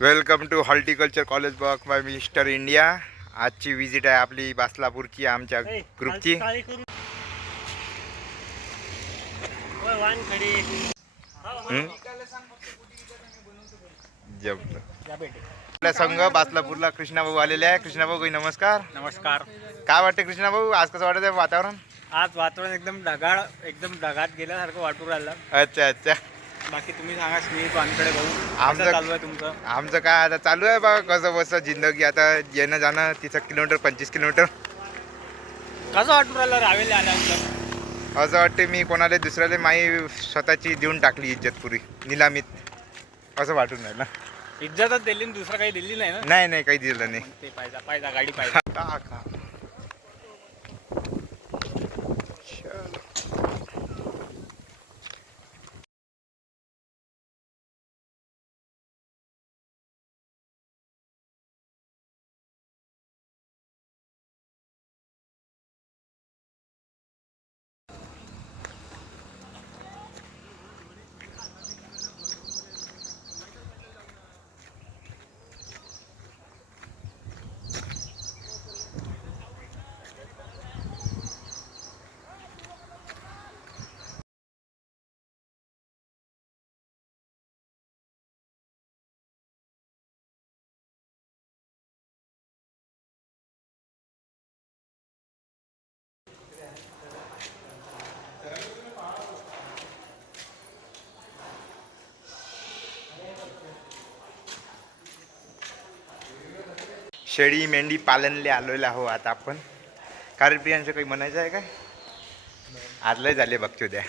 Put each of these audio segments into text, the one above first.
Welcome to horticulture college बॉक by mister India. आजची visit आहे आपली बासलापूरची, आमच्या ग्रुपची। आपल्या संघ बासलापूरला कृष्णाभाऊ आलेले आहे। कृष्णाभाऊ नमस्कार। नमस्कार। काय वाटते कृष्णाभाऊ, आज कसं वाटत आहे वातावरण? आज वातावरण एकदम ढगात गेल्यासारखं वाटू राहिलं। अच्छा अच्छा। बाकी तुम्ही सांगा, स्नेही पानकडे भाऊ आमचं चालू आहे तुमचं? आमचं काय आता चालू आहे बा, कसं बसं जिंदगी। आता येणं जाणं 30 किलोमीटर 25 किलोमीटर। कसं वाटू राहिलं रावेली आल्यानंतर? असं वाटते मी कोणाला दुसऱ्याला माई स्वतःची देऊन टाकली इज्जत पुरी निलामीत, असं वाटून राहिलं। इज्जतच दिली, दुसरं काही दिली नाही ना? नाही नाही, काही दिलं नाही। ते पाहिजे गाडी पाहिजे। शेळी मेंढी पालनले आलेलो आहो आता आपण। कारण प्रियांचं काही म्हणायचं आहे काय? आज लय झाले बघतो द्या।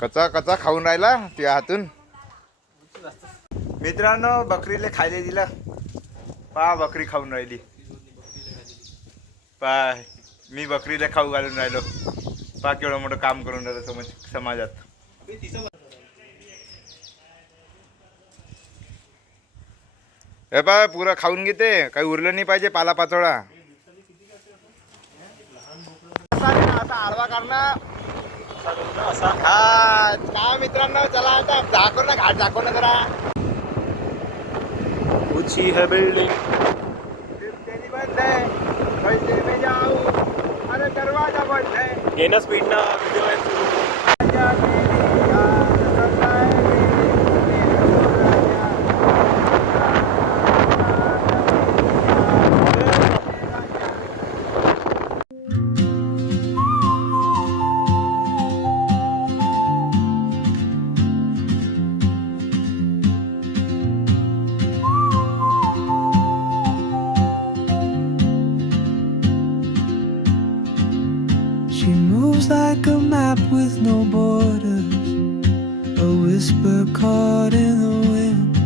कचा कचा खाऊन राहिला तुझ्या हातून। मित्रांनो, बकरीला खायला दिलं पा, बकरी खाऊन राहिली पाय। मी बकरीला खाऊ घालून राहिलो पा, केवढं मोठं काम करून राहिलं समाजात। हे पा, पुरा खाऊन घेते, काही उरलं नाही पाहिजे पाला पाचोळा। असा आडवा करणं का मित्रांनो? चला आता दाखव ना, घाट दाखव ना जरा। ऊंची है बिल्डिंग, तेरी बंद है, कैसे में जाऊं, अरे दरवाजा बंद है। ये ना स्पीड ना व्हिडिओ आहे। She moves like a map with no borders, a whisper caught in the wind.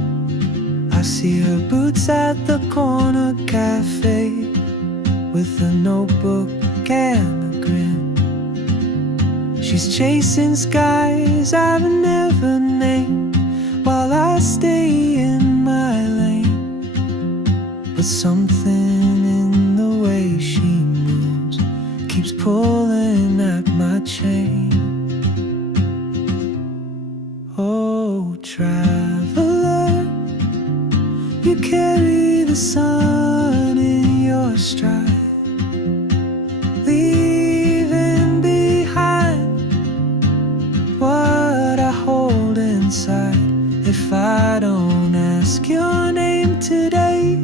I see her boots at the corner cafe with a notebook and a grin. She's chasing skies I've never named while I stay in my lane. But something in the way she moves keeps pulling at my chain. Oh, traveler, you carry the sun in your stride, leaving behind what I hold inside. If I don't ask your name today,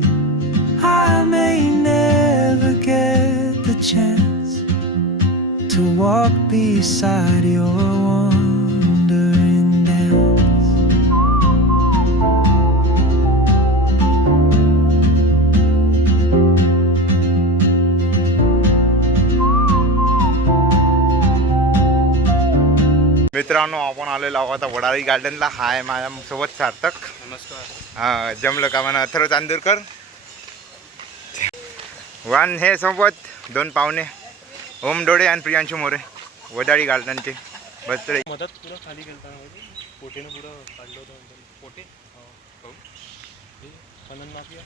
I may never get the chance to walk beside your wandering dance. मित्रांनो, आपण आलेलो आहोत आता वडाळी गार्डनला। हाय माझ्या सोबत सार्थक। नमस्कार। हा, जमलं का म्हणा अथर्व चांदूरकर। वन हे सोबत दोन पाहुणे, ओम डोळे आणि प्रियांशू मोरे, वडाळी गार्डनचे बसतळे। मदत पुरा खाली गेलता पोटेनं पुढं काढलं होतं नंतर. पोटे हो हो हे चंदन माफिया